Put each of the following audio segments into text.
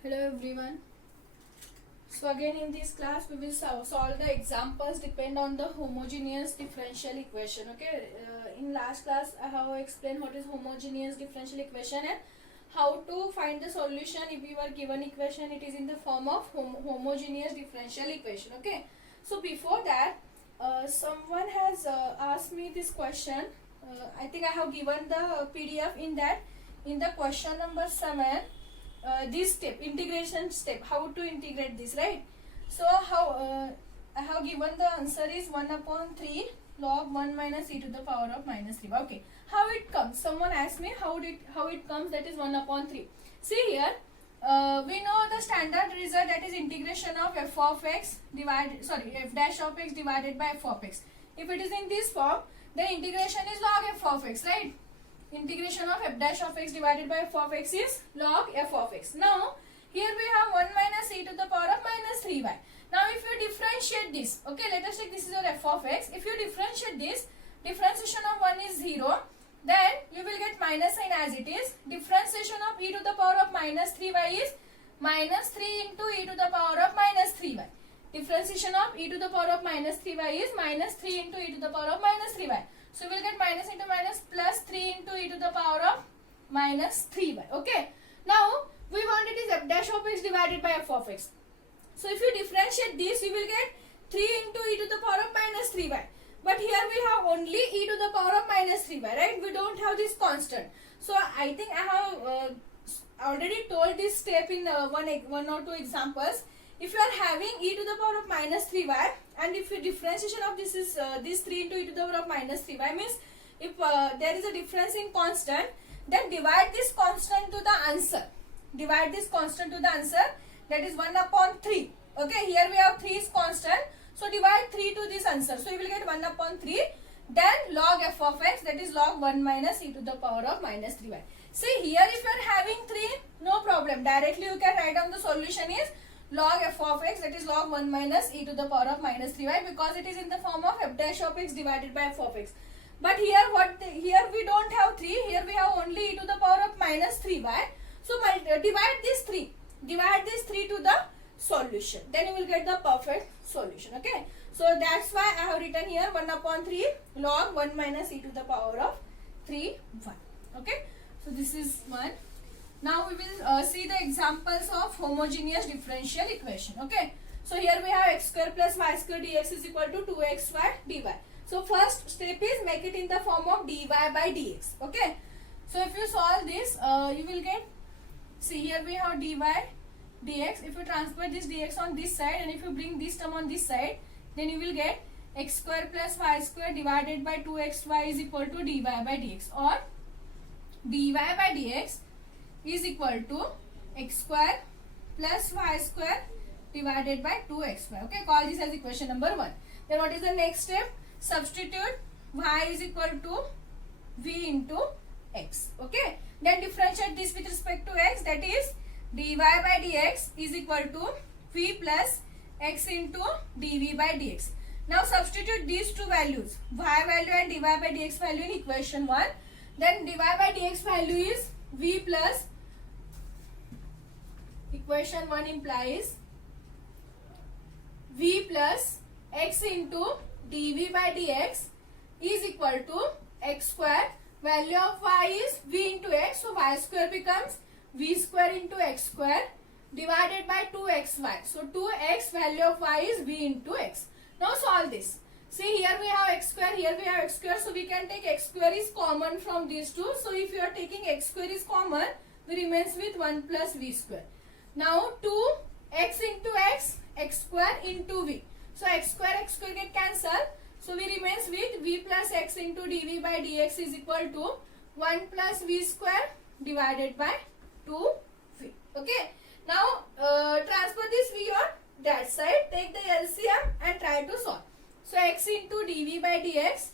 Hello everyone. So again in this class we will solve the examples depend on the homogeneous differential equation. Okay. In last class I have explained what is homogeneous differential equation and how to find the solution if you are given equation it is in the form of homogeneous differential equation. Okay. So before that someone has asked me this question. I think I have given the PDF in that. In the question number 7 this step, integration step, how to integrate this, right? So how I have given the answer is 1 upon 3 log 1 minus e to the power of minus 3. Okay, how it comes? Someone asked me how it comes, that is 1 upon 3. See here, we know the standard result, that is integration of f of x divided, f dash of x divided by f of x. If it is in this form, the integration is log f of x, right? Integration of f dash of x divided by f of x is log f of x. Now here we have 1 minus e to the power of minus 3y. Now if you differentiate this, okay, let us take this is your f of x. If you differentiate this, differentiation of 1 is 0, then you will get minus sign as it is. Differentiation of e to the power of minus 3y is minus 3 into e to the power of minus 3y. Differentiation of e to the power of minus 3y is minus 3 into e to the power of minus 3y. So we will get minus into minus plus 3 into e to the power of minus 3y. Okay. Now we want it is f dash of x divided by f of x. So if you differentiate this, you will get 3 into e to the power of minus 3y. But here we have only e to the power of minus 3y, right? We don't have this constant. So I think I have already told this step in one or two examples. If you are having e to the power of minus 3y and if your differentiation of this is this 3 into e to the power of minus 3y means if there is a difference in constant, then divide this constant to the answer. Divide this constant to the answer, that is 1 upon 3. Okay, here we have 3 is constant. So divide 3 to this answer. So you will get 1 upon 3. Then log f of x, that is log 1 minus e to the power of minus 3y. See here if you are having 3, no problem. Directly you can write down the solution is log f of x, that is log 1 minus e to the power of minus 3y, because it is in the form of f dash of x divided by f of x. But here here we don't have 3, here we have only e to the power of minus 3y. So divide this 3 to the solution, then you will get the perfect solution. Okay, so that's why I have written here 1 upon 3 log 1 minus e to the power of 3 1. Okay, so this is one. Now we will see the examples of homogeneous differential equation. Okay. So here we have x square plus y square dx is equal to 2xy dy. So first step is make it in the form of dy by dx. Okay. So if you solve this, you will get, see here we have dy dx. If you transfer this dx on this side and if you bring this term on this side, then you will get x square plus y square divided by 2xy is equal to dy by dx, or dy by dx is equal to x square plus y square divided by 2xy. Okay, call this as equation number 1. Then what is the next step? Substitute y is equal to v into x. Okay, then differentiate this with respect to x, that is dy by dx is equal to v plus x into dv by dx. Now substitute these two values, y value and dy by dx value in equation 1. Then dy by dx value is v plus, equation 1 implies v plus x into dv by dx is equal to x square, value of y is v into x, so y square becomes v square into x square divided by 2xy. So 2x, value of y is v into x. Now solve this. See here we have x square, here we have x square, so we can take x square is common from these two. So if you are taking x square is common, we remains with 1 plus v square. Now 2x into x, x square into v. So x square get cancelled. So we remains with v plus x into dv by dx is equal to 1 plus v square divided by 2v. Okay. Now transfer this v on that side, take the LCM and try to solve. So x into dv by dx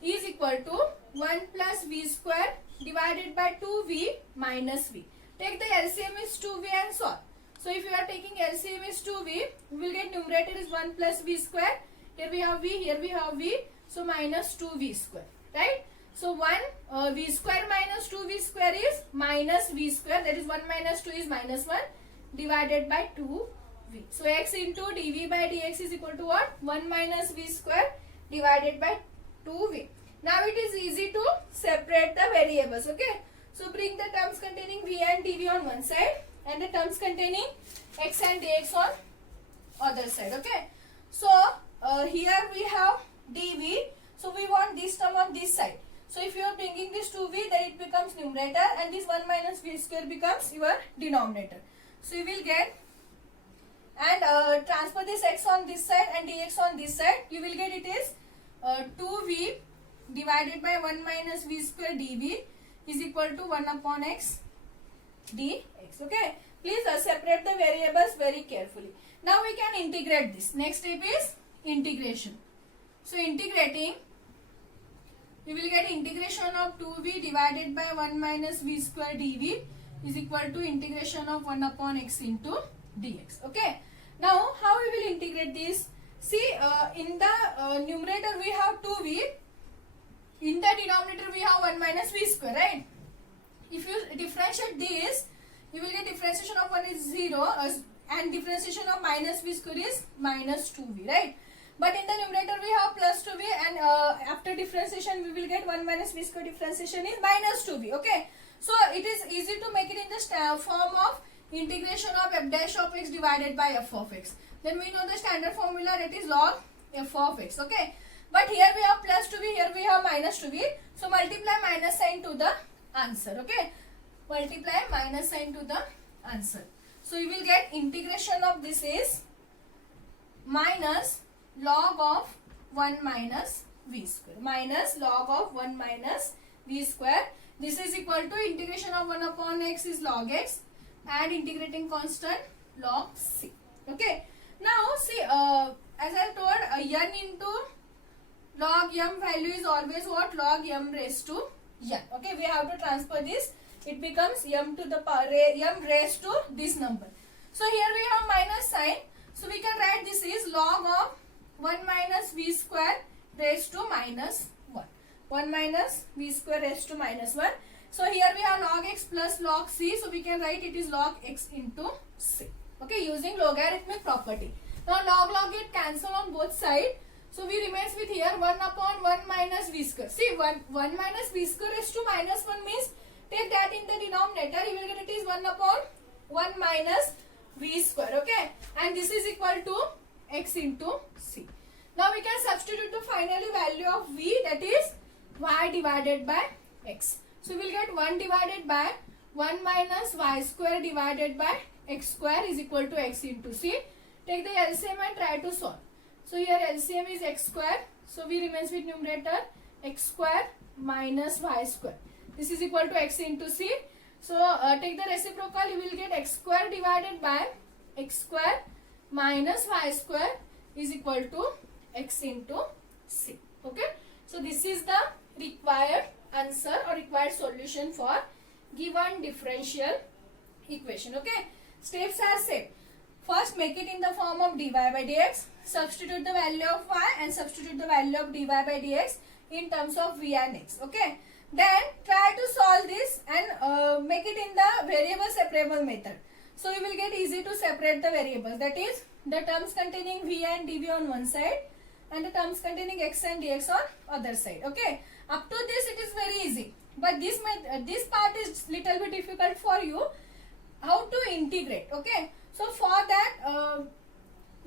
is equal to 1 plus v square divided by 2v minus v. Take the LCM is 2v and solve. So if you are taking LCM is 2v, we will get numerator is 1 plus v square. Here we have v, here we have v. So minus 2v square, right? So 1 v square minus 2 v square is minus v square, that is 1 minus 2 is minus 1 divided by 2 v. So x into dv by dx is equal to what? 1 minus v square divided by 2v. Now it is easy to separate the variables. Okay. So bring the terms containing v and dv on one side and the terms containing x and dx on other side. Okay. So here we have dv. So we want this term on this side. So if you are bringing this 2v, then it becomes numerator and this 1 minus v square becomes your denominator. So you will get, and transfer this x on this side and dx on this side, you will get it is 2v divided by 1 minus v square dv is equal to 1 upon x dx. Okay. Please separate the variables very carefully. Now we can integrate this. Next step is integration. So integrating, we will get integration of 2v divided by 1 minus v square dv is equal to integration of 1 upon x into dx. Okay. Now how we will integrate this? See, in the numerator we have 2v, in the denominator we have 1 minus v square, right? If you differentiate this, you will get differentiation of 1 is 0 and differentiation of minus v square is minus 2v, right? But in the numerator we have plus 2v, and after differentiation we will get 1 minus v square differentiation is minus 2v. Okay. So it is easy to make it in the form of integration of f dash of x divided by f of x. Then we know the standard formula, that is log f of x. Okay. But here we have plus 2v, here we have minus 2v. So multiply minus sign to the answer. Okay. Multiply minus sign to the answer. So you will get integration of this is minus log of 1 minus v square. Minus log of 1 minus v square. This is equal to integration of 1 upon x is log x and integrating constant log c. Okay. Now see, as I told, n into log m value is always what? Log m raised to n. Okay. We have to transfer this. It becomes m to the power m raised to this number. So here we have minus sign. So we can write this is log of 1 minus v square raised to minus 1. 1 minus v square raised to minus 1. So here we have log x plus log c. So we can write it is log x into c. Okay, using logarithmic property. Now log get cancel on both sides. So we remains with here 1 upon 1 minus v square. See, 1 minus v square raised to minus 1 means take that in the denominator. You will get it is 1 upon 1 minus v square. Okay. And this is equal to x into c. Now we can substitute the finally value of v, that is y divided by x. So we will get 1 divided by 1 minus y square divided by x square is equal to x into c. Take the LCM and try to solve. So here LCM is x square. So we remains with numerator x square minus y square. This is equal to x into c. So take the reciprocal, you will get x square divided by x square minus y square is equal to x into c. Okay. So this is the required answer or required solution for given differential equation. Okay. Steps are same. First, make it in the form of dy by dx. Substitute the value of y and substitute the value of dy by dx in terms of v and x. Okay. Then try to solve this and make it in the variable separable method. So you will get easy to separate the variables. That is the terms containing v and dv on one side and the terms containing x and dx on other side. Okay. Up to this it is very easy. But this part is little bit difficult for you. How to integrate. Okay. So for that,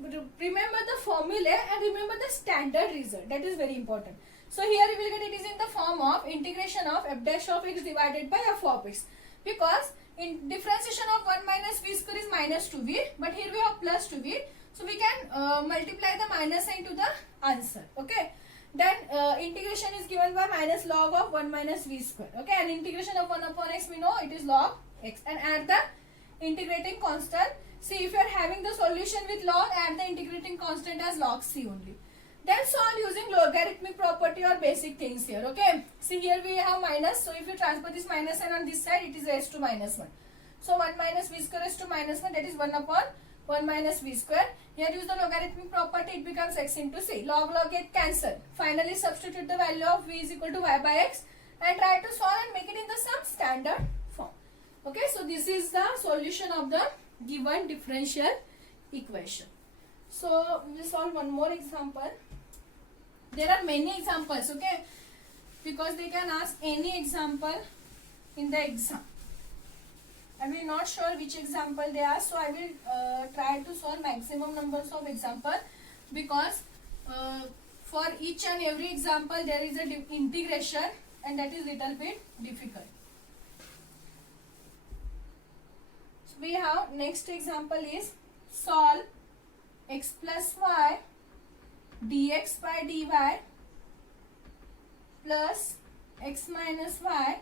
remember the formula and remember the standard result. That is very important. So here you will get it is in the form of integration of f dash of x divided by f of x. Because in differentiation of 1 minus v square is minus 2v. But here we have plus 2v. So we can multiply the minus sign to the answer. Okay. Then integration is given by minus log of 1 minus v square. Okay. And integration of 1 upon x, we know it is log x. And add the integrating constant. See, if you are having the solution with log, add the integrating constant as log c only. Then solve using logarithmic property or basic things here. Okay. See, here we have minus. So if you transfer this minus sign on this side, it is raised to minus 1. So 1 minus v square raised to minus 1, that is 1 upon 1 minus v square. Here use the logarithmic property, it becomes x into c. Log get cancelled. Finally substitute the value of v is equal to y by x. and try to solve and make it in the some standard form. Okay, so this is the solution of the given differential equation. So we will solve one more example. There are many examples, okay, because they can ask any example in the exam. I will not sure which example they ask, so I will try to solve maximum numbers of example, because for each and every example there is a integration, and that is little bit difficult. So we have next example is solve x plus y dx by dy plus x minus y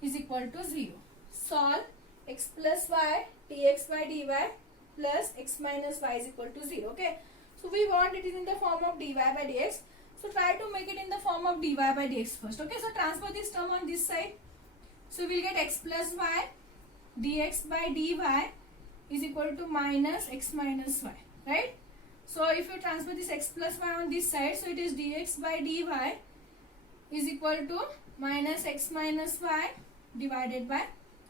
is equal to 0. Solve x plus y dx by dy plus x minus y is equal to 0. Okay, so we want it is in the form of dy by dx. So try to make it in the form of dy by dx first. Okay, so transfer this term on this side. So we will get x plus y dx by dy is equal to minus x minus y, right? So if you transfer this x plus y on this side, so it is dx by dy is equal to minus x minus y divided by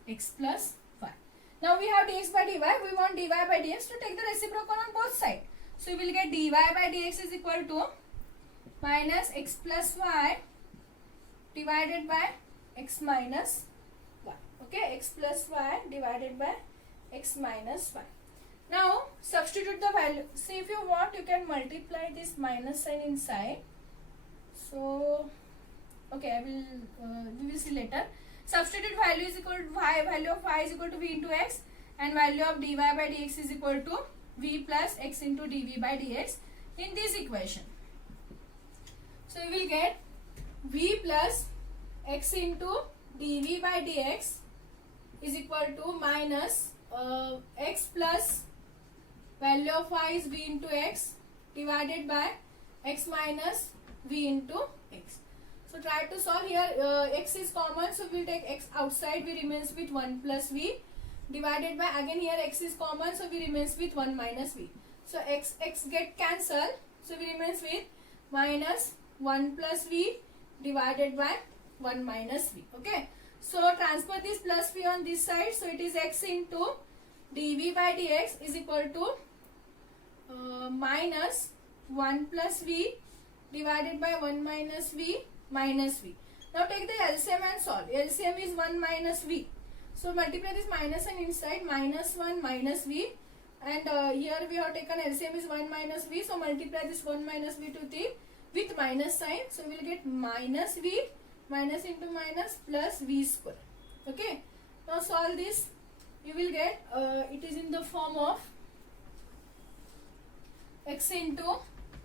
x plus y. Now we have dx by dy, we want dy by dx to take the reciprocal on both sides. So we will get dy by dx is equal to minus x plus y divided by x minus y. Okay, x plus y divided by x minus y. Now substitute the value. See, if you want, you can multiply this minus sign inside. So okay, I will we will see later. Substitute value is equal to y, value of y is equal to v into x, and value of dy by dx is equal to v plus x into dv by dx in this equation. So we will get v plus x into dv by dx is equal to minus x plus value of y is v into x divided by x minus v into x. So try to solve here. X is common, so we will take x outside, we remains with 1 plus v divided by, again here x is common, so we remains with 1 minus v. So x get cancelled, so we remains with minus 1 plus v divided by 1 minus v. Okay, so transfer this plus v on this side, so it is x into dv by dx is equal to minus 1 plus v divided by 1 minus v minus v. Now take the LCM and solve. LCM is 1 minus v. So multiply this minus and inside, minus 1 minus v, and here we have taken LCM is 1 minus v. So multiply this 1 minus v to the with minus sign. So we will get minus v, minus into minus, plus v square. Okay. Now solve this. You will get it is in the form of x into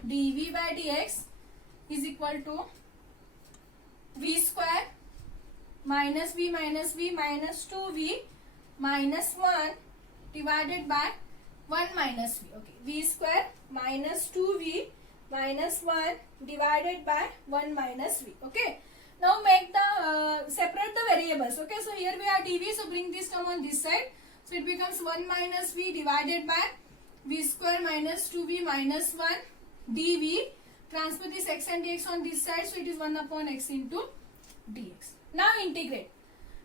dv by dx is equal to v square minus v minus 2v minus 1 divided by 1 minus v. Okay, v square minus 2v minus 1 divided by 1 minus v. Okay, now make the separate the variables. Okay, so here we have dv, so bring this term on this side, so it becomes 1 minus v divided by v square minus 2v minus 1 dv. Transfer this x and dx on this side, so it is 1 upon x into dx. Now integrate.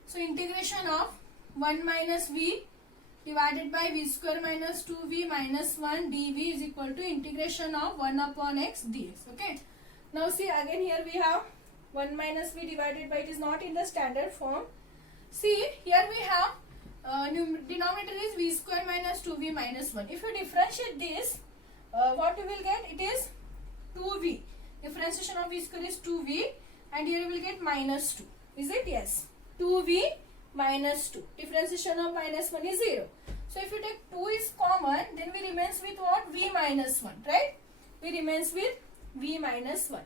So integration of 1 minus v divided by v square minus 2v minus 1 dv is equal to integration of 1 upon x dx. Okay. Now see, again here we have 1 minus v divided by, it is not in the standard form. See, here we have denominator is v square minus 2v minus 1. If you differentiate this, what you will get? It is 2v. Differentiation of v square is 2v, and here you will get minus 2. Is it? Yes. 2v minus 2. Differentiation of minus 1 is 0. So if you take 2 is common, then we remains with what? V minus 1, right? We remains with v minus 1.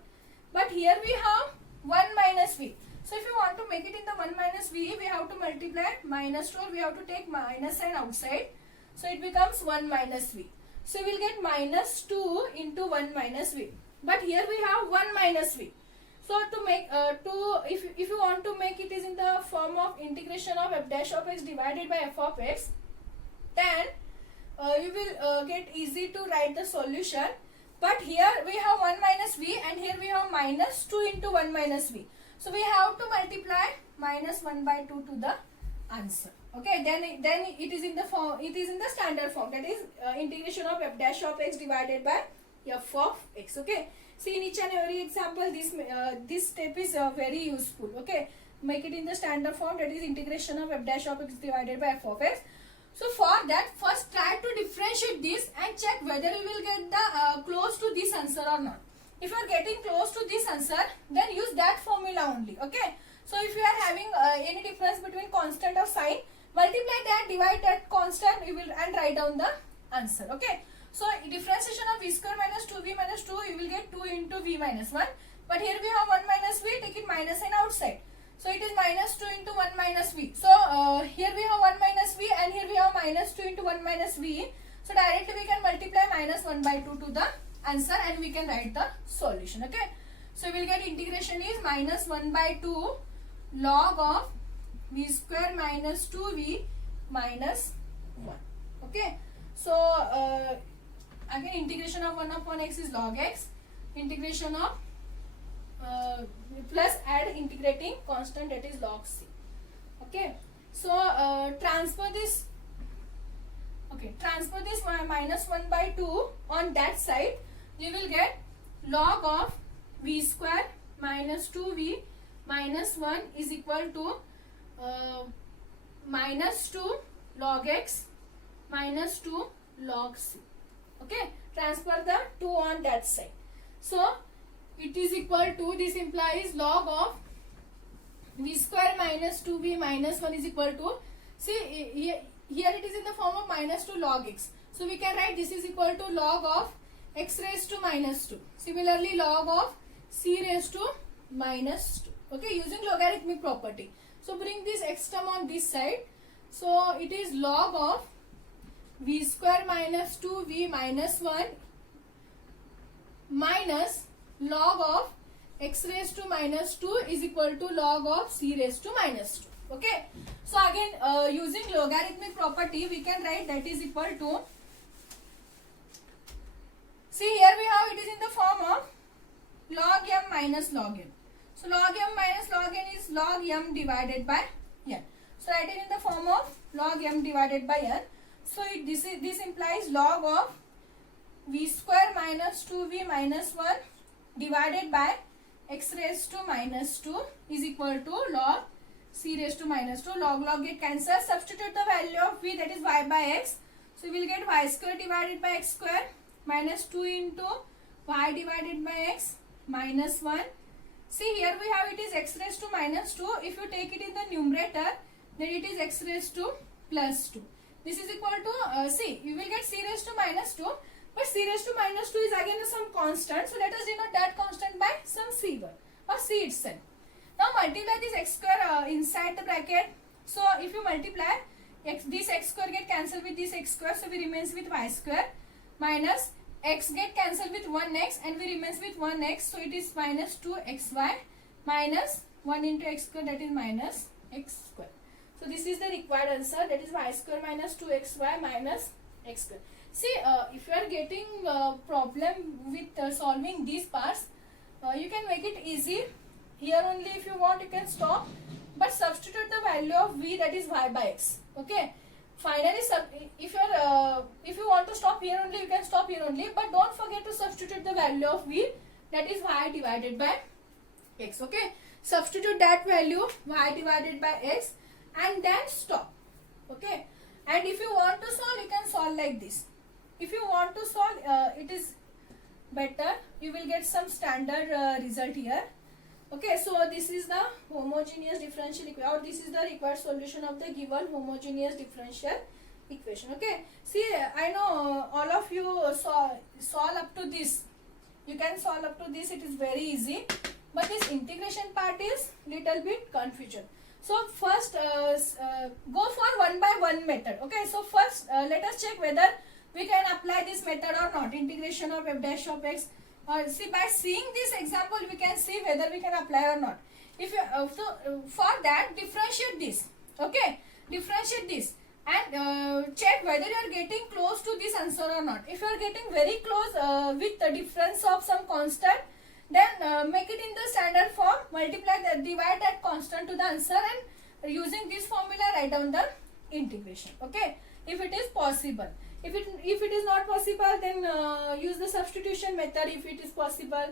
But here we have 1 minus v. So if you want to make it in the 1 minus v, we have to multiply minus 2, or we have to take minus sign outside. So it becomes 1 minus v. So we will get minus 2 into 1 minus v. But here we have 1 minus v. So to make if you want to make it is in the form of integration of f dash of x divided by f of x, then you will get easy to write the solution. But here we have 1 minus v, and here we have minus 2 into 1 minus v. So we have to multiply minus 1 by 2 to the answer. Okay, then it is in the form, it is in the standard form, that is integration of f dash of x divided by f of x. Okay, see in each and every example this step is very useful. Okay, make it in the standard form, that is integration of f dash of x divided by f of x. So for that, first try to differentiate this and check whether you will get the close to this answer or not. If you are getting close to this answer, then use that formula only. Okay, so if you are having any difference between constant or sign, multiply that, divide that constant, you will, and write down the answer. Okay, so differentiation of v square minus 2v minus 2, you will get 2 into v minus 1, but here we have 1 minus v, take it minus sign outside, so it is minus 2 into 1 minus v. So here we have 1 minus v and here we have minus 2 into 1 minus v, so directly we can multiply minus 1 by 2 to the answer and we can write the solution. Okay, so we will get integration is minus 1 by 2 log of v square minus 2v minus 1. Okay, so again integration of 1 upon x is log x, integration of plus add integrating constant, that is log c. Okay, so transfer this minus 1 by 2 on that side, you will get log of v square minus 2v minus 1 is equal to minus 2 log x minus 2 log c. Okay, transfer the 2 on that side. So it is equal to, this implies log of v square minus 2v minus 1 is equal to, see here it is in the form of minus 2 log x. So we can write this is equal to log of x raised to minus 2. Similarly log of c raised to minus 2. Okay, using logarithmic property. So bring this x term on this side. So it is log of v square minus 2v minus 1 minus log of x raised to minus 2 is equal to log of c raised to minus 2. Okay, so again using logarithmic property we can write that is equal to, see here we have it is in the form of log m minus log n. So log m minus log n is log m divided by n. So write it in the form of log m divided by n. So this implies log of v square minus 2v minus 1 divided by x raised to minus 2 is equal to log c raised to minus 2. Log get cancelled. Substitute the value of v, that is y by x. So we will get y square divided by x square minus 2 into y divided by x minus 1. See here we have it is x raised to minus 2. If you take it in the numerator, then it is x raised to plus 2. This is equal to, see, you will get c raised to minus 2. But c raised to minus 2 is again some constant. So let us denote that constant by some c1 or c itself. Now multiply this x square inside the bracket. So if you multiply, this x square get cancelled with this x square. So we remains with y square minus x get cancelled with 1x and we remains with 1x. So it is minus 2xy minus 1 into x square, that is minus x square. So this is the required answer, that is y square minus 2xy minus x square. See, if you are getting problem with solving these parts, you can make it easy. Here only if you want you can stop, but substitute the value of v, that is y by x. Okay. Finally, if you want to stop here only, you can stop here only, but don't forget to substitute the value of v, that is y divided by x. Okay. Substitute that value y divided by x and then stop. Okay. And if you want to solve, you can solve like this. If you want to solve, it is better. You will get some standard result here. Okay, so this is the homogeneous differential equation, or this is the required solution of the given homogeneous differential equation. Okay, see, I know all of you solve up to this. You can solve up to this. It is very easy, but this integration part is little bit confusion. So first go for one by one method. Okay, so first let us check whether we can apply this method or not. Integration of f dash of x. See, by seeing this example, we can see whether we can apply or not. If you for that, differentiate this. Okay, differentiate this and check whether you are getting close to this answer or not. If you are getting very close with the difference of some constant, then make it in the standard form, multiply that, divide that constant to the answer, and using this formula write down the integration. Okay, if it is possible. If it is not possible, then use the substitution method if it is possible.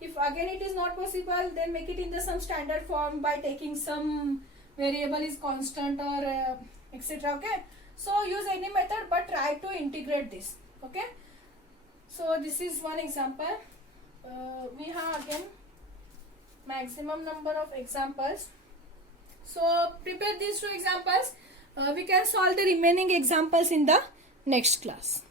If again it is not possible, then make it in the some standard form by taking some variable is constant or etc. Okay, so use any method but try to integrate this. Okay, so this is one example. We have again maximum number of examples. So prepare these two examples. We can solve the remaining examples in the next class.